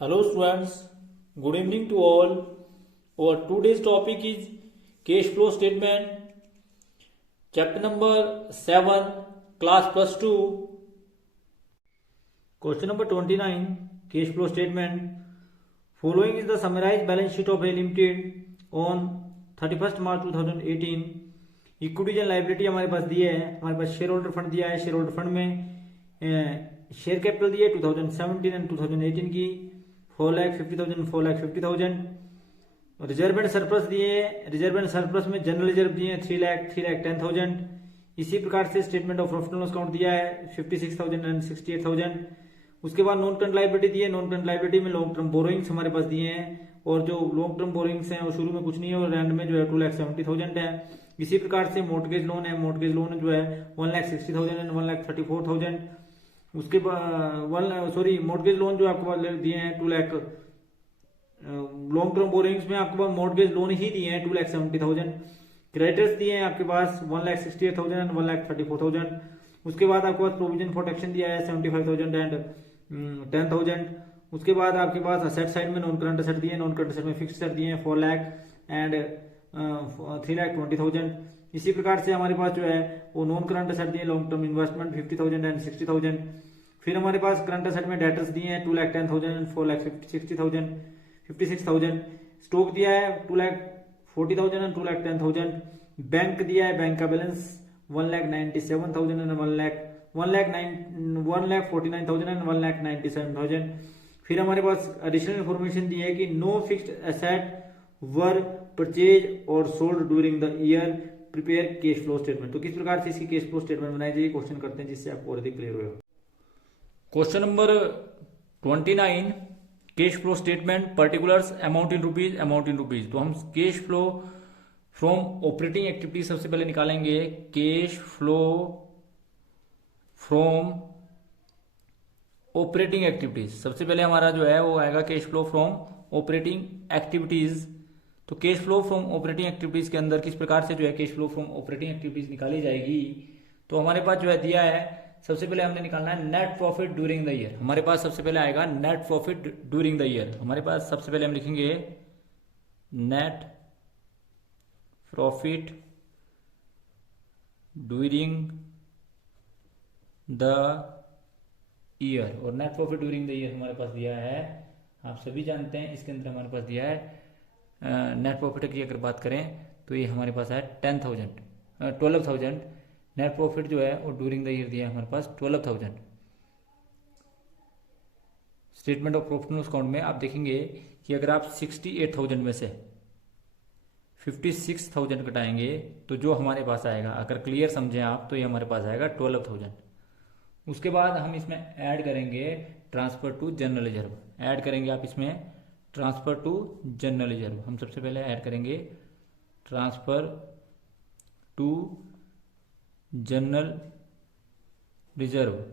Hello students, good evening to all. Our today's topic is cash flow statement, chapter number 7, class plus 2. Question number 29, cash flow statement. Following is the summarized balance sheet of A Limited on 31st March 2018. Equities and liability हमारे पास दिए है, हमारे पास share holder fund दिया है, share holder fund में share capital दिए 2017 and 2018 की 4,50,000 4,50,000। Reserve and surplus दिए, रिजर्व एंड सरप्लस में जनरल रिजर्व दिए 3,10,000। इसी प्रकार से statement of profit and loss account दिया है 56,000 एंड 68,000। उसके बाद नॉन करंट लाइबिलिटी दी है, नॉन करंट लाइबिलिटी में लॉन्ग टर्म बोरोइंग्स हमारे पास दिए हैं, और जो लॉन्ग टर्म बोरोइंग्स हैं वो शुरू में कुछ नहीं है और एंड में जो है 2,70,000 है। इसी प्रकार से मोर्टगेज लोन है, मोर्टगेज लोन जो है 1,60,000 एंड 1,34,000। उसके बाद मोर्टगेज लोन जो आपको पास दिए हैं 2 लाख, लॉन्ग टर्म बोरिंग्स में आपके पास मोर्टगेज लोन ही दिए हैं 2,70,000। क्रेडिटर्स दिए हैं आपके पास 1,68,000 एंड 1,34,000। उसके बाद आपके पास प्रोविजन फॉर टैक्सेशन दिया है 75,000 एंड 10,000। उसके बाद आपके पास असेट साइड में नॉन करंट असेट दिए, नॉन करंट असेट में फिक्स्ड असेट दिए हैं 4 लाख एंड 3,20,000। इसी प्रकार से हमारे पास जो है वो नॉन करंट असेट दिए लॉन्ग टर्म इन्वेस्टमेंट 50,000 एंड 60,000। फिर हमारे पास करंट असेट में डेटर्स दिए हैं 2,10,000 एंड 4,56,000। स्टॉक दिया है 2,40,000 एंड 2,10,000। बैंक दिया है, बैंक का बैलेंस 1,97,000 एंड 1,49,000 एंड 1,97,000। फिर हमारे पास एडिशनल इंफॉर्मेशन दी है कि no fixed asset were purchase और sold during the year, prepare cash flow statement. तो किस प्रकार से इसकी कैश फ्लो स्टेटमेंट बनाई जाएगी, क्वेश्चन करते हैं जिससे आपको और अधिक क्लियर होगा। Question number 29, cash flow statement particulars amount in rupees, amount in rupees. तो हम cash flow from operating activities सबसे पहले निकालेंगे। Cash flow from operating activities सबसे पहले हमारा जो है वो आएगा cash flow from operating activities. तो cash flow from operating activities के अंदर किस प्रकार से जो है cash flow from operating activities निकाली जाएगी, तो हमारे पास जो है दिया है सबसे पहले हमने निकालना है net profit during the year. हमारे पास सबसे पहले आएगा net profit during the year. हमारे पास सबसे पहले हम लिखेंगे net profit during the year, और net profit during the year हमारे पास दिया है, आप सभी जानते हैं इसके अंदर हमारे पास दिया है नेट प्रॉफिट की अगर बात करें तो ये हमारे पास है 12,000। नेट प्रॉफिट जो है वो ड्यूरिंग द ईयर दिया है हमारे पास 12,000। Statement of profit and loss account में आप देखेंगे कि अगर आप 68,000 में से 56,000 घटाएंगे तो जो हमारे पास आएगा, अगर क्लियर समझें आप, तो ये हमारे पास आएगा 12,000। उसके बाद हम इसमें ऐड करेंगे transfer to general reserve. Add करेंगे आप इसमें ट्रांसफर टू जनरल रिजर्व। हम सबसे पहले ऐड करेंगे ट्रांसफर टू जनरल रिजर्व,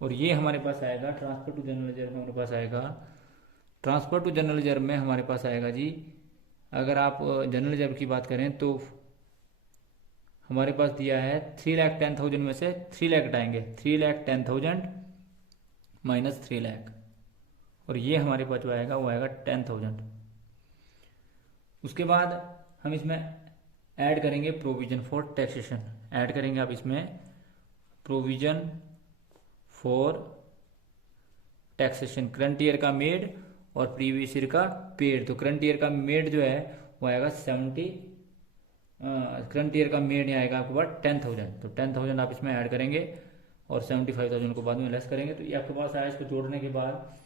और ये हमारे पास आएगा ट्रांसफर टू जनरल रिजर्व में हमारे पास आएगा, ट्रांसफर टू जनरल रिजर्व में हमारे पास आएगा जी, अगर आप जनरल रिजर्व की बात करें तो हमारे पास दिया है 3,10,000 में से 3 लाख घटाएंगे, 3,10,000 माइनस 3 लाख, और ये हमारे पास जो आएगा वो आएगा 10,000। उसके बाद हम इसमें ऐड करेंगे प्रोविजन फॉर टैक्सेशन। ऐड करेंगे आप इसमें provision for taxation, current year का मेड और प्रीवियस ईयर का पेड। तो करंट ईयर का मेड जो है वो आएगा 70, करंट ईयर का मेड आएगा आपके पास 10,000। तो 10,000 आप इसमें ऐड करेंगे और 75,000 को बाद में लेस करेंगे, तो ये आपके पास आया। इसको जोड़ने के बाद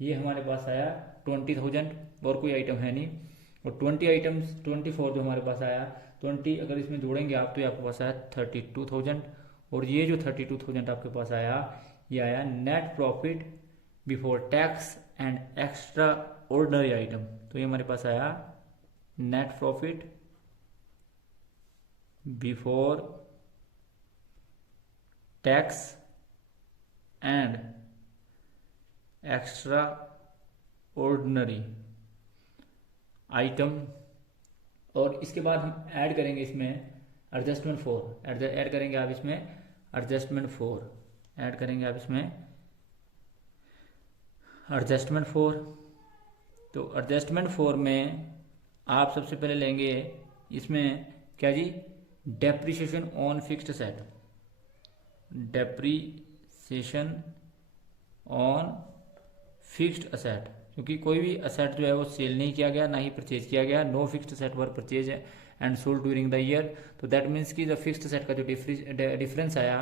ये हमारे पास आया 20,000, और कोई आइटम है नहीं, और 20 आइटम्स 24 जो हमारे पास आया 20, अगर इसमें जोड़ेंगे आप तो ये आपके पास आया 32,000, और ये जो 32,000 आपके पास आया ये आया net profit before tax and extra ordinary item. तो ये हमारे पास आया net profit before tax and extra ordinary item. और इसके बाद हम ऐड करेंगे इसमें एडजस्टमेंट फॉर, ऐड करेंगे आप इसमें एडजस्टमेंट फॉर, ऐड करेंगे आप इसमें एडजस्टमेंट फोर। तो एडजस्टमेंट फोर में आप सबसे पहले लेंगे इसमें क्या जी, depreciation on fixed asset, depreciation on fixed asset, क्योंकि कोई भी असेट जो है वो सेल नहीं किया गया, ना ही परचेज किया गया। No fixed asset were purchase and sold during the year. तो दैट मीन्स कि जो फिक्स्ड असेट का जो डिफरेंस आया,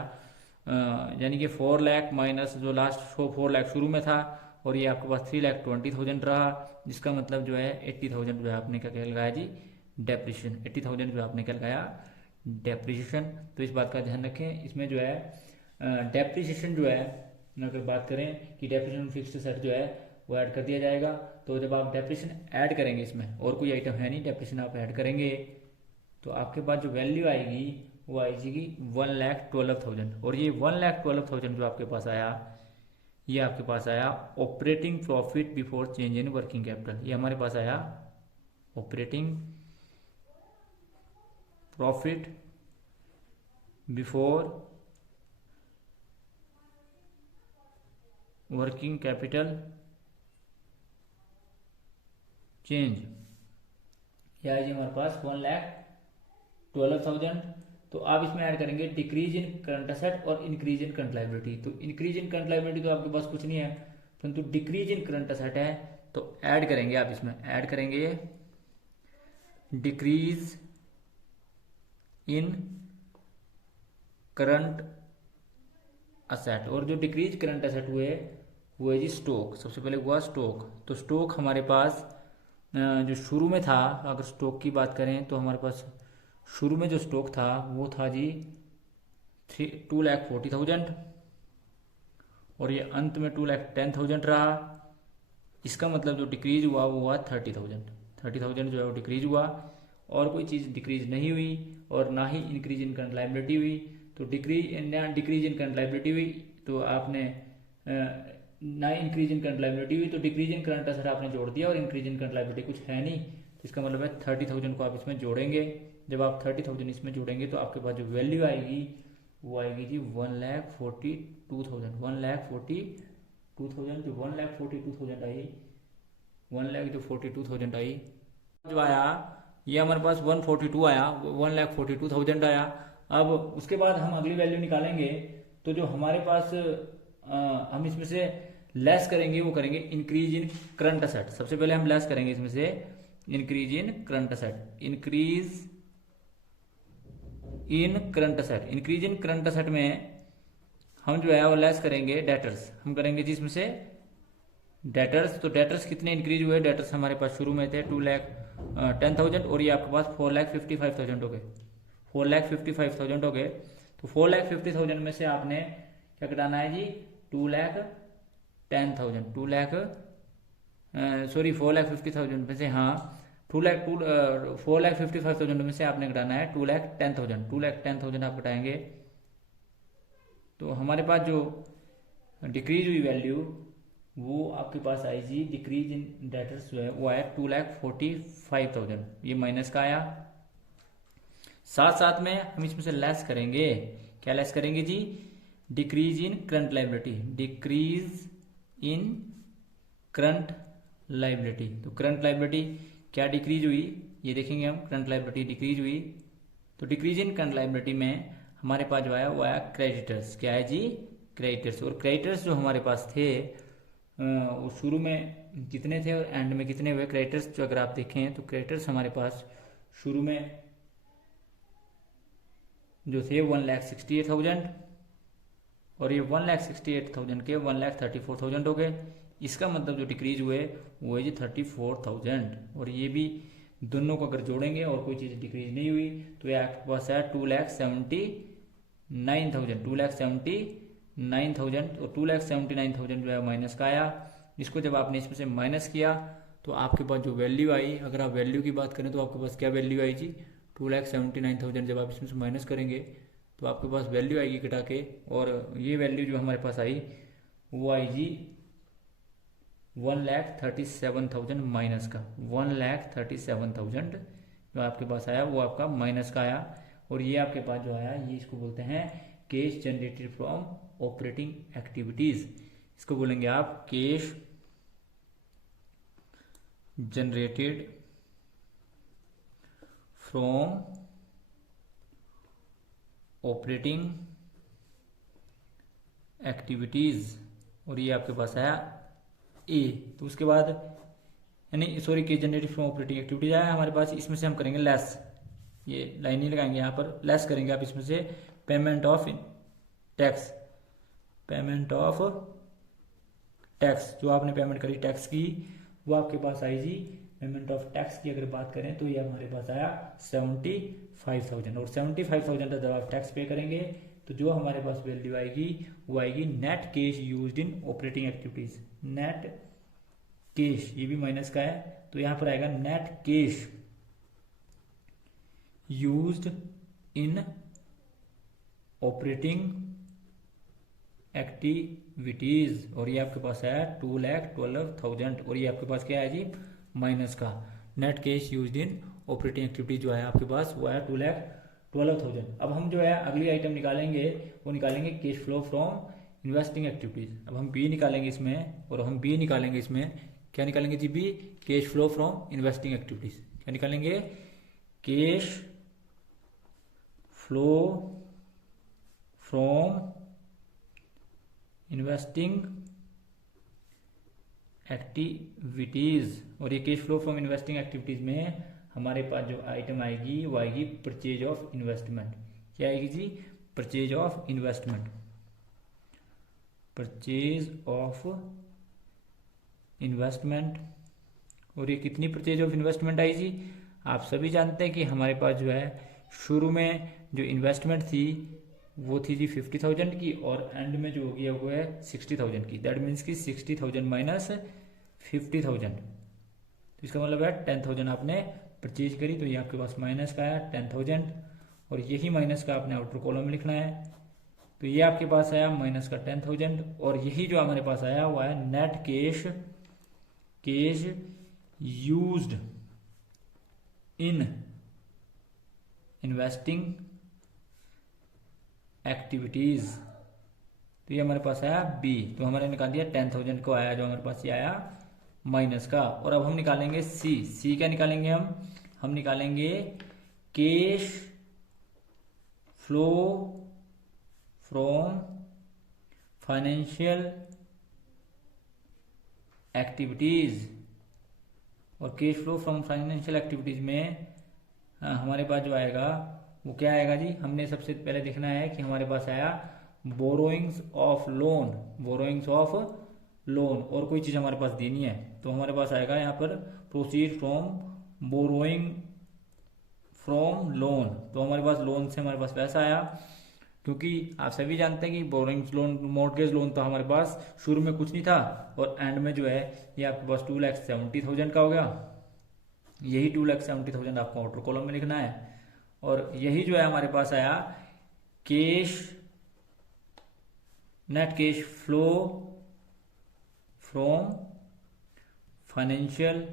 यानी कि 4 लाख माइनस जो लास्ट 4 लाख शुरू में था, और ये आपके पास 3,20,000 रहा, जिसका मतलब जो है 80,000 जो है आपने क्या लगाया जी, डेप्रिसिएशन। 80,000 जो आपने क्या लगाया, डेप्रिसिएशन। तो इस बात का ध्यान रखें, इसमें जो है डेप्रिसिएशन जो है, अगर बात करें कि डेप्रिसिएशन फिक्स्ड असेट जो है वो ऐड कर दिया जाएगा। तो जब आप डेप्रिसिएशन ऐड करेंगे, इसमें और कोई आइटम है नहीं, डेप्रिसिएशन आप ऐड करेंगे, तो आपके पास जो वैल्यू आएगी वो आएगी 1,12,000। और ये 1,12,000 जो आपके पास आया, ये आपके पास आया operating profit before change in working capital. ये हमारे पास आया operating profit before working capital change. यह है जी हमारे पास 1,12,000। तो आप इसमें ऐड करेंगे डिक्रीज इन करंट असेट और इंक्रीज इन करंट लायबिलिटी। तो इंक्रीज इन करंट लायबिलिटी तो आपके पास कुछ नहीं है, परंतु डिक्रीज इन करंट असेट है, तो ऐड करेंगे आप इसमें, ऐड करेंगे डिक्रीज इन करंट असेट। और जो डिक्रीज करंट असेट हुए वो है जी स्टॉक। सबसे पहले हुआ स्टॉक। तो स्टॉक हमारे पास जो शुरू में था, अगर स्टॉक की बात करें तो हमारे पास शुरू में जो स्टॉक था वो था जी 2,40,000, और ये अंत में 2,10,000 रहा। इसका मतलब जो डिक्रीज हुआ वो हुआ 30,000 जो है वो डिक्रीज हुआ, और कोई चीज़ डिक्रीज नहीं हुई, और ना ही इंक्रीज इन करंट लायबिलिटी हुई। तो डिक्रीज इन करंट लायबिलिटी हुई, तो आपने ना इंक्रीज इन करंट लायबिलिटी हुई, तो डिक्रीज इन करंट असेट आपने जोड़ दिया, और इंक्रीज इन करंट लायबिलिटी कुछ है नहीं, तो इसका मतलब है 30,000 को आप इसमें जोड़ेंगे। जब आप 30,000 इसमें जोड़ेंगे तो आपके पास जो वैल्यू आएगी वो आएगी जी 1,42,000। 1,42,000 जो 1,42,000 आई, 1,42,000 आई, जो आया ये हमारे पास 142 आया, 1,42,000 आया। अब उसके बाद हम अगली वैल्यू निकालेंगे, तो जो हमारे पास हम इसमें से लेस करेंगे वो करेंगे इंक्रीज इन करंट असेट। सबसे पहले हम लेस करेंगे इसमें से increase in current asset. Increase in current asset, increase in current asset में हम जो है वो लेस करेंगे डेटर्स। हम करेंगे जी इसमें से डेटर्स। तो डेटर्स कितने इंक्रीज हुए, डेटर्स हमारे पास शुरू में थे 2,10,000, और ये आपके पास 4,55,000 हो गए, 4,55,000 हो गए। तो 4,50,000 में से आपने क्या घटाना है जी, 4,50,000 में से, हाँ 4,55,000 में से आपने घटाना है 2,10,000। 2,10,000 आप घटाएंगे तो हमारे पास जो डिक्रीज हुई वैल्यू वो आपके पास आई जी, डिक्रीज इन डेटर्स जो है वो आया 2,45,000, ये माइनस का आया। साथ साथ में हम इसमें से लेस करेंगे, क्या लेस करेंगे जी, decrease in current liability, decrease in current liability. तो करंट लायबिलिटी क्या डिक्रीज हुई, ये देखेंगे हम, करंट लायबिलिटी डिक्रीज हुई। तो डिक्रीज इन करंट लायबिलिटी में हमारे पास जो आया वो आया क्रेडिटर्स। क्या है जी, क्रेडिटर्स। और क्रेडिटर्स जो हमारे पास थे वो शुरू में कितने थे और एंड में कितने हुए क्रेडिटर्स, जो अगर आप देखें तो क्रेडिटर्स हमारे पास शुरू में जो थे 1,68,000, और ये 1,68,000 के 1,34,000 हो गए। इसका मतलब जो डिक्रीज हुए वो है जी 34,000, और ये भी दोनों को अगर जोड़ेंगे और कोई चीज़ डिक्रीज नहीं हुई तो ये आपके पास है 2,79,000, 2,79,000, और 2,79,000 जो है माइनस का आया। इसको जब आपने इसमें से माइनस किया तो आपके पास जो वैल्यू आई, अगर आप वैल्यू की बात करें तो आपके पास क्या वैल्यू आई जी, 2,79,000। जब आप इसमें से माइनस करेंगे तो आपके पास वैल्यू आएगी घटा के, और ये वैल्यू जो हमारे पास आई वो आई जी 1,37,000 माइनस का, 1,37,000 जो आपके पास आया वो आपका माइनस का आया। और ये आपके पास जो आया ये इसको बोलते हैं cash generated from operating activities, इसको बोलेंगे आप cash generated from operating activities, और ये आपके पास आया ए। तो उसके बाद यानी sorry cash generated from operating activities आया हमारे पास, इसमें से हम करेंगे लेस, ये लाइन नहीं लगाएंगे यहाँ पर, लेस करेंगे आप इसमें से payment of tax, payment of tax, जो आपने पेमेंट करी टैक्स की वो आपके पास आई जी। पेमेंट ऑफ टैक्स की अगर बात करें तो ये हमारे पास आया 75,000, और 75,000 का जब आप टैक्स पे करेंगे तो जो हमारे पास वैल्यू आएगी वो आएगी net cash used in operating activities. Net cash ये भी माइनस का है, तो यहां पर आएगा net cash used in operating activities, और ये आपके पास आया 2,12,000, और ये आपके पास क्या है जी माइनस का। Net cash used in operating activities जो है आपके पास वो आया 2,12,000। अब हम जो है अगली आइटम निकालेंगे, वो निकालेंगे cash flow from investing activities. अब हम बी निकालेंगे इसमें, और हम बी निकालेंगे इसमें, क्या निकालेंगे जी B, cash flow from investing activities. क्या निकालेंगे, cash flow from investing activities, और ये cash flow from investing activities में हमारे पास जो आइटम आएगी वो आएगी परचेज ऑफ इन्वेस्टमेंट। क्या आएगी जी, purchase of investment, purchase of investment. और ये कितनी परचेज ऑफ इन्वेस्टमेंट आई जी, आप सभी जानते हैं कि हमारे पास जो है शुरू में जो इन्वेस्टमेंट थी वो थी जी 50,000 की, और एंड में जो हो गया वो है 60,000 की। दैट मीन्स की 60,000 माइनस 50,000, तो इसका मतलब है 10,000 आपने परचेज करी, तो ये आपके पास माइनस का है 10,000, और यही माइनस का आपने आउटर कॉलम में लिखना है। तो ये आपके पास आया माइनस का 10,000, और यही जो हमारे पास आया वो है net cash cash used in investing activities. तो ये हमारे पास आया बी, तो हमारे निकाल दिया 10,000 को आया जो हमारे पास ये आया माइनस का। और अब हम निकालेंगे सी। सी क्या निकालेंगे हम निकालेंगे cash flow from financial activities, और cash flow from financial activities में हमारे पास जो आएगा वो क्या आएगा जी, हमने सबसे पहले देखना है कि हमारे पास आया borrowings of loan, borrowings of loan, और कोई चीज हमारे पास देनी है तो हमारे पास आएगा यहाँ पर proceed from borrowing from loan. तो हमारे पास लोन से हमारे पास पैसा आया, क्योंकि आप सभी जानते हैं कि बोरोइंग्स लोन मॉर्गेज लोन तो हमारे पास शुरू में कुछ नहीं था, और एंड में जो है ये आपके पास 2,70,000 का हो गया। यही 2,70,000 आपको आउटर कॉलम में लिखना है, और यही जो है हमारे पास आया cash net cash flow from financial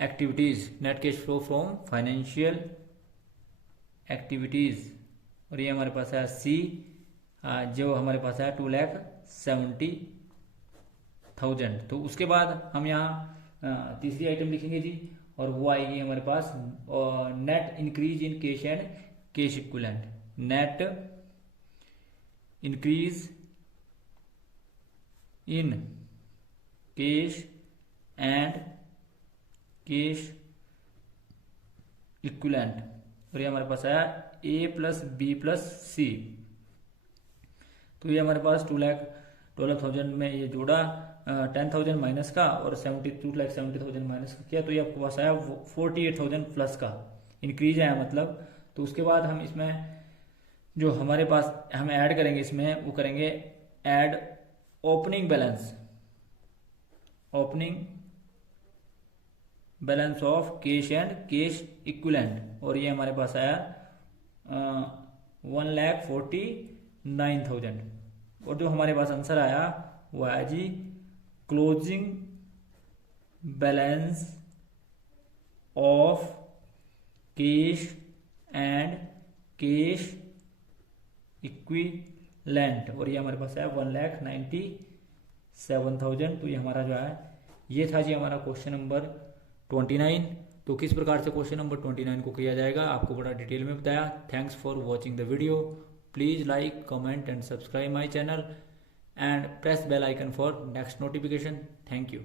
activities, net cash flow from financial activities, और ये हमारे पास आया सी, जो हमारे पास आया 2,70,000। तो उसके बाद हम यहाँ तीसरी आइटम लिखेंगे जी, और वो आएगी हमारे पास net increase in cash and cash equivalent. Net increase in cash and cash equivalent, और ये हमारे पास आया A plus B plus C. तो ये हमारे पास 2,12,000 में ये जोड़ा 10,000 माइनस का, और 2,70,000 माइनस का किया, तो ये आपके पास आया 48,000 प्लस का इंक्रीज आया मतलब। तो उसके बाद हम इसमें जो हमारे पास हम ऐड करेंगे इसमें वो करेंगे add opening balance, opening balance of cash and cash equivalent, और ये हमारे पास आया 1,49,000। और जो हमारे पास आंसर आया वो आया जी closing balance of cash and cash equivalent, और ये हमारे पास आया 1,97,000। तो ये हमारा जो है ये था जी हमारा क्वेश्चन नंबर 29। तो किस प्रकार से क्वेश्चन नंबर 29 को किया जाएगा आपको बड़ा डिटेल में बताया। Thanks for watching the video. Please like, comment and subscribe my channel and press bell icon for next notification. Thank you.